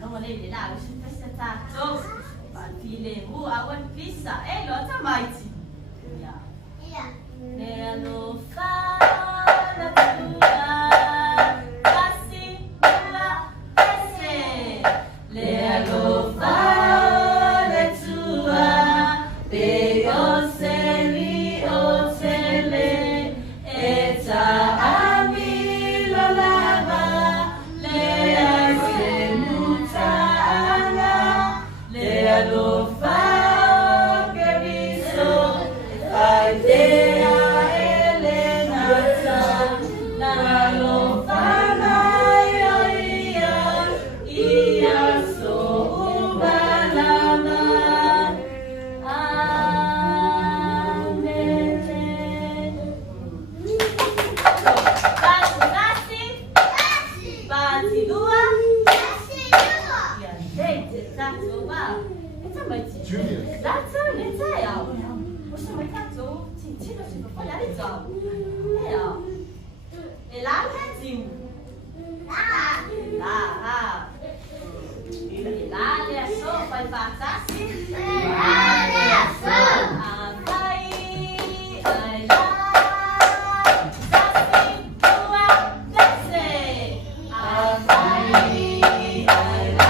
Ano mo na yun nila. Gusto ka sa tato. Pagpili mo. Awan pisa. Lo, tamaiti. Nelo fa la tua. Kasi mula ese. Nelo fa la tua. Pego seli o sele. Eta ami lo lava. Lea se mutana. Lea lo fa che viso. Idea Elena la lo fana ia so ubalama Bati dua ya date that's wow it's a much that's all it's a Você vai casar, sentindo assim, não falhar em tal. Ó. E lá no retinho. Lá. E lá, é só, vai passar assim. Lá, é só. Vai lá. Assim, tua, desce. Vai lá.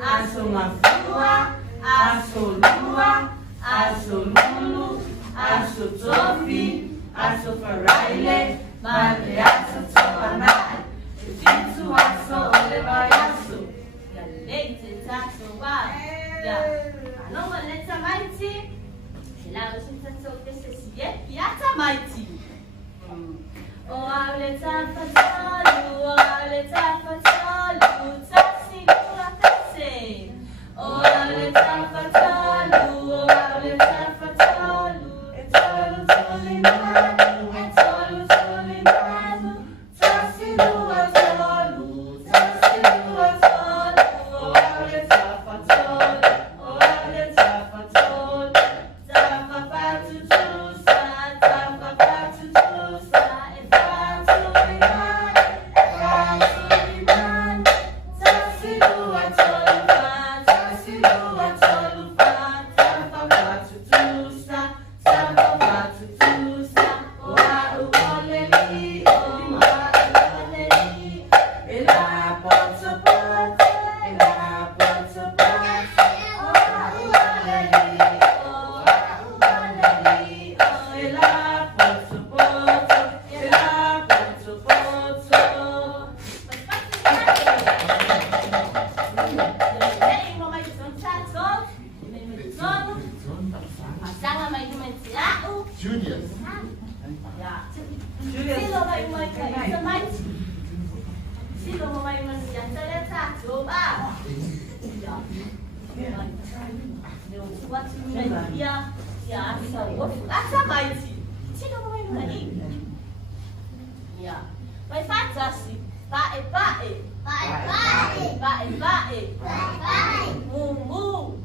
Aso mafua, aso lua, aso lulu, aso tofi, aso faraile, male aso toanai. Itu aso olevayaso, ya leite taso wa, ya. Ano maleta maiti, sila usinta toke se siye, piata maiti. O aleta fasolu, o aleta fasolu, tasi lua tase. O aleta fasolu, o aleta fasolu, etolu tolimanu, etolu tolimanu, tasi lua solu, tasi lua solu. O aleta fasolu, o aleta fasolu, tapa patu jusa, tapa patu jusa. Julius. Sino may mic? Sino may salita? Coba. Asa mighty. Sino may mali? May fantasy. Pae. Mumu.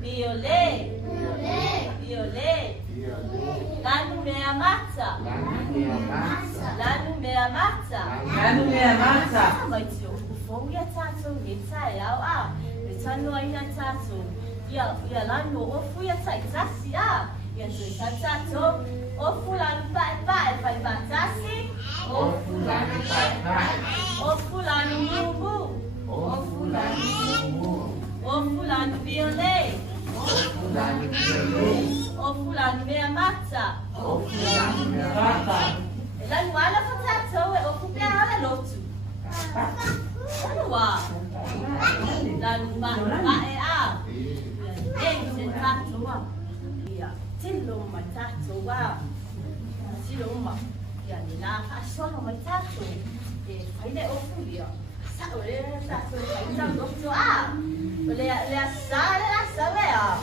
Violet. Lanu mea matza. Mighty. Ufong ya tato. Nita yao ah. Nitano ay na tato. Ya lanu ofu ya taitasi ah. Yan sa tato. Ofu lanu pae. Fantasy. Ofu lanu mumu. Ofu lanu violet. Ofu lanu mea matza. Lanu ala fatato ofu pia ala lotu. Lanu wa. Lanu pae a. Ente tato wa. Tilo matato wa. Silo uma. Yani na aswala matato. Faile ofu dia. Sa ole tato faile dokto a. Ole la sa vea.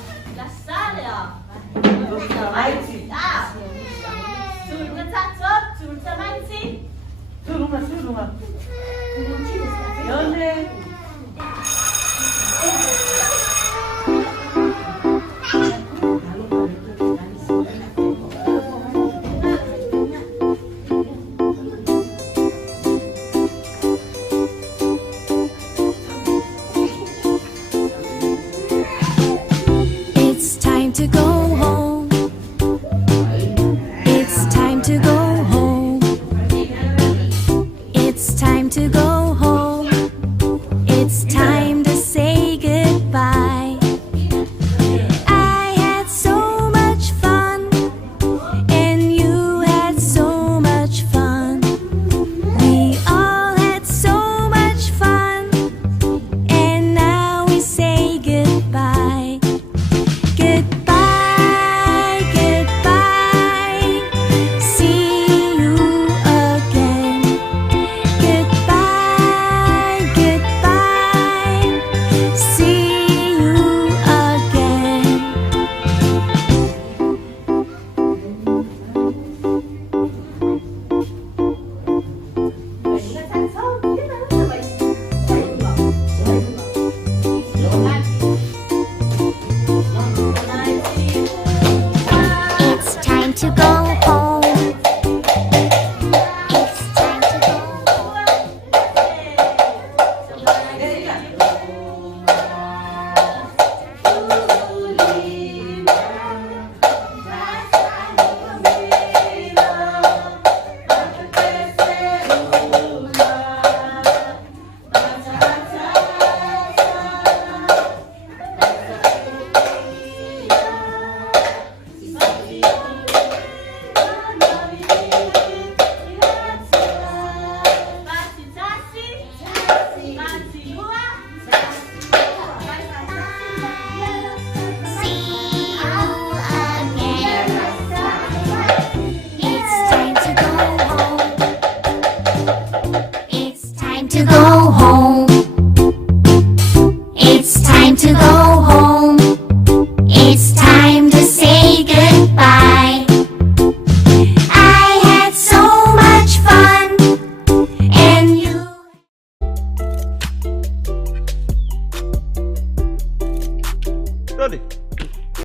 Hadi.